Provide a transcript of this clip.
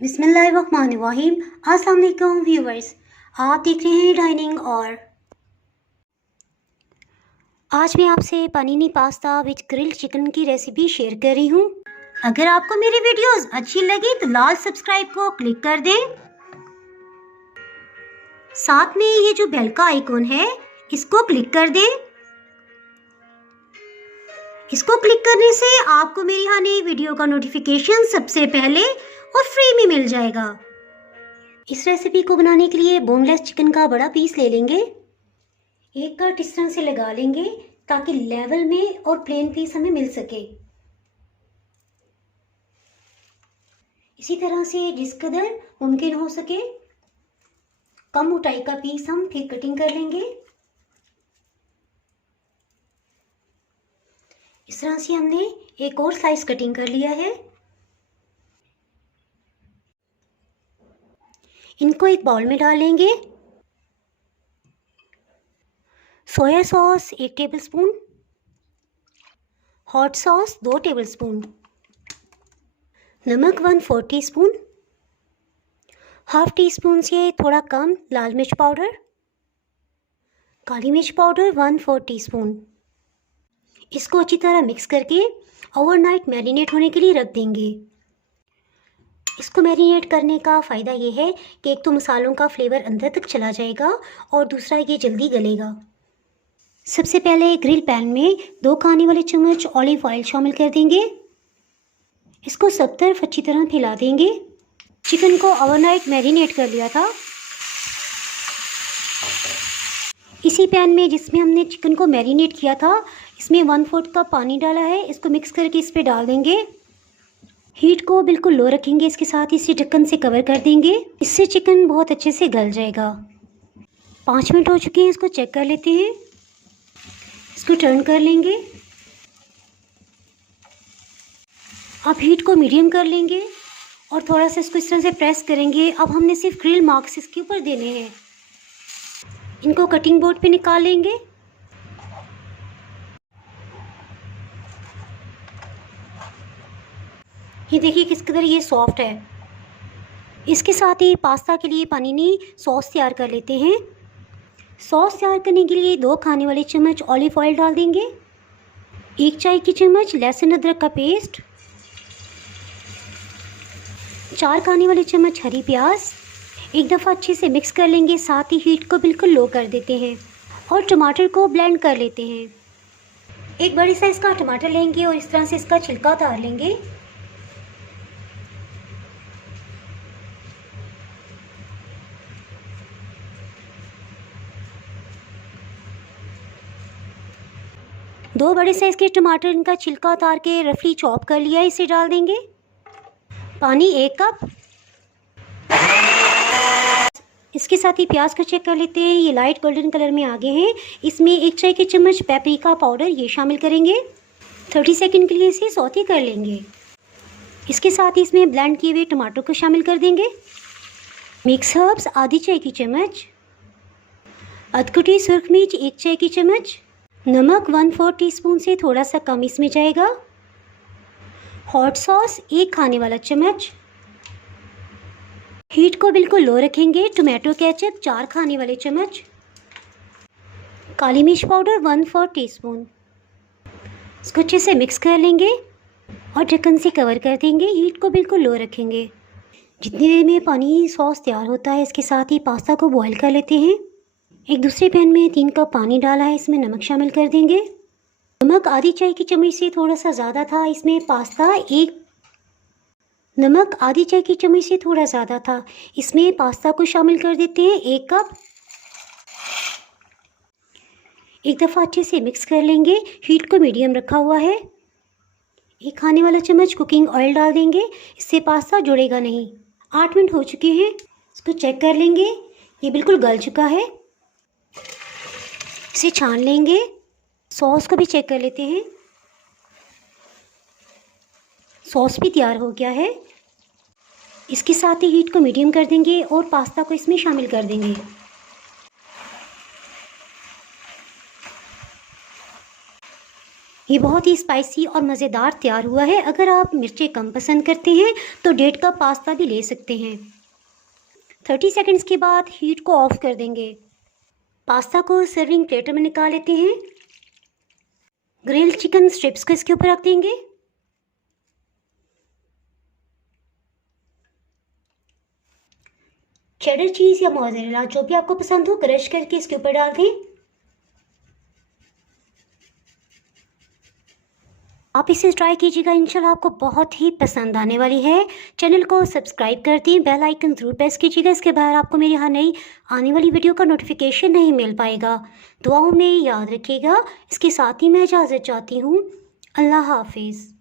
बिस्मिल्लाहिर्रहमानिर्रहीम। अस्सलाम वालेकुम व्यूवर्स, आप देख रहे हैं डाइनिंग। और आज मैं आपसे पनीनी पास्ता विद ग्रिल्ड चिकन की रेसिपी शेयर कर रही हूँ। अगर आपको मेरी वीडियोस अच्छी लगी तो लाल सब्सक्राइब को क्लिक कर दें। साथ में ये जो बेल का आइकॉन है इसको क्लिक कर दें। इसको क्लिक करने से आपको मेरी हर नई वीडियो का नोटिफिकेशन सबसे पहले और फ्री में मिल जाएगा। इस रेसिपी को बनाने के लिए बोनलेस चिकन का बड़ा पीस ले लेंगे। एक कट इस तरह से लगा लेंगे ताकि लेवल में और प्लेन पीस हमें मिल सके। इसी तरह से जिस कदर मुमकिन हो सके कम मोटाई का पीस हम फिर कटिंग कर लेंगे। इस तरह से हमने एक और स्लाइस कटिंग कर लिया है। इनको एक बाउल में डाल लेंगे। Soya sauce 1 tablespoon, hot sauce 2 tablespoon, नमक 1/4 टीस्पून, हाफ टी स्पून से थोड़ा कम लाल मिर्च पाउडर, काली मिर्च पाउडर 1/4 टीस्पून। इसको अच्छी तरह मिक्स करके ओवरनाइट मैरिनेट होने के लिए रख देंगे। इसको मैरिनेट करने का फ़ायदा ये है कि एक तो मसालों का फ्लेवर अंदर तक चला जाएगा और दूसरा ये जल्दी गलेगा। सबसे पहले ग्रिल पैन में 2 खाने वाले चम्मच ऑलिव ऑयल शामिल कर देंगे। इसको सब तरफ अच्छी तरह फैला देंगे। चिकन को ओवरनाइट मैरिनेट कर लिया था। इसी पैन में जिसमें हमने चिकन को मैरिनेट किया था इसमें 1/4 कप पानी डाला है। इसको मिक्स करके इस पर डाल देंगे। हीट को बिल्कुल लो रखेंगे। इसके साथ इसे ढक्कन से कवर कर देंगे। इससे चिकन बहुत अच्छे से गल जाएगा। 5 मिनट हो चुके हैं। इसको चेक कर लेते हैं। इसको टर्न कर लेंगे। अब हीट को मीडियम कर लेंगे और थोड़ा सा इसको इस तरह से प्रेस करेंगे। अब हमने सिर्फ ग्रिल मार्क्स इसके ऊपर देने हैं। इनको कटिंग बोर्ड पे निकाल लेंगे। ये देखिए किस कदर ये सॉफ्ट है। इसके साथ ही पास्ता के लिए पनीनी सॉस तैयार कर लेते हैं। सॉस तैयार करने के लिए 2 खाने वाले चम्मच ऑलिव ऑयल डाल देंगे, 1 चाय की चम्मच लहसुन अदरक का पेस्ट, 4 खाने वाले चम्मच हरी प्याज। एक दफ़ा अच्छे से मिक्स कर लेंगे। साथ ही हीट को बिल्कुल लो कर देते हैं और टमाटर को ब्लेंड कर लेते हैं। एक बड़ी साइज़ का टमाटर लेंगे और इस तरह से इसका छिलका उतार लेंगे। दो बड़े साइज़ के टमाटर, इनका छिलका उतार के रफली चॉप कर लिया, इसे डाल देंगे। पानी 1 कप। इसके साथ ही प्याज को चेक कर लेते हैं। ये लाइट गोल्डन कलर में आ गए हैं। इसमें 1 चाय की चम्मच पेपरिका पाउडर ये शामिल करेंगे। 30 सेकंड के लिए इसे सौते कर लेंगे। इसके साथ ही इसमें ब्लेंड किए हुए टमाटर को शामिल कर देंगे। मिक्स हर्ब्स आधी चाय की चम्मच, अधकुटी सुर्ख मिर्च 1 चाय की चम्मच, नमक 1/4 टीस्पून से थोड़ा सा कम इसमें जाएगा, हॉट सॉस 1 खाने वाला चम्मच। हीट को बिल्कुल लो रखेंगे। टोमेटो केचप 4 खाने वाले चम्मच, काली मिर्च पाउडर 1/4 टीस्पून। इसको अच्छे से मिक्स कर लेंगे और ढक्कन से कवर कर देंगे। हीट को बिल्कुल लो रखेंगे। जितनी देर में पानी सॉस तैयार होता है इसके साथ ही पास्ता को बॉईल कर लेते हैं। एक दूसरे पैन में 3 कप पानी डाला है। इसमें नमक शामिल कर देंगे। नमक आधी चाय की चम्मच से थोड़ा सा ज़्यादा था। इसमें नमक आधी चाय की चम्मच से थोड़ा ज़्यादा था। इसमें पास्ता को शामिल कर देते हैं 1 कप। एक दफ़ा अच्छे से मिक्स कर लेंगे। हीट को मीडियम रखा हुआ है। 1 खाने वाला चम्मच कुकिंग ऑयल डाल देंगे। इससे पास्ता जुड़ेगा नहीं। 8 मिनट हो चुके हैं। इसको चेक कर लेंगे। ये बिल्कुल गल चुका है। इसे छान लेंगे। सॉस को भी चेक कर लेते हैं। सॉस भी तैयार हो गया है। इसके साथ ही हीट को मीडियम कर देंगे और पास्ता को इसमें शामिल कर देंगे। ये बहुत ही स्पाइसी और मज़ेदार तैयार हुआ है। अगर आप मिर्चें कम पसंद करते हैं तो 1.5 कप पास्ता भी ले सकते हैं। 30 सेकंड्स के बाद हीट को ऑफ कर देंगे। पास्ता को सर्विंग प्लेटर में निकाल लेते हैं। ग्रिल्ड चिकन स्ट्रिप्स को इसके ऊपर रख देंगे। चेडर चीज़ या मोज़रेला जो भी आपको पसंद हो क्रश करके इसके ऊपर डाल दें। आप इसे ट्राई कीजिएगा, इंशाल्लाह आपको बहुत ही पसंद आने वाली है। चैनल को सब्सक्राइब कर दें, बेल आइकन ज़रूर प्रेस कीजिएगा, इसके बाद आपको मेरी यहाँ नई आने वाली वीडियो का नोटिफिकेशन नहीं मिल पाएगा। दुआओं में याद रखिएगा। इसके साथ ही मैं इजाज़त चाहती हूँ। अल्लाह हाफिज़।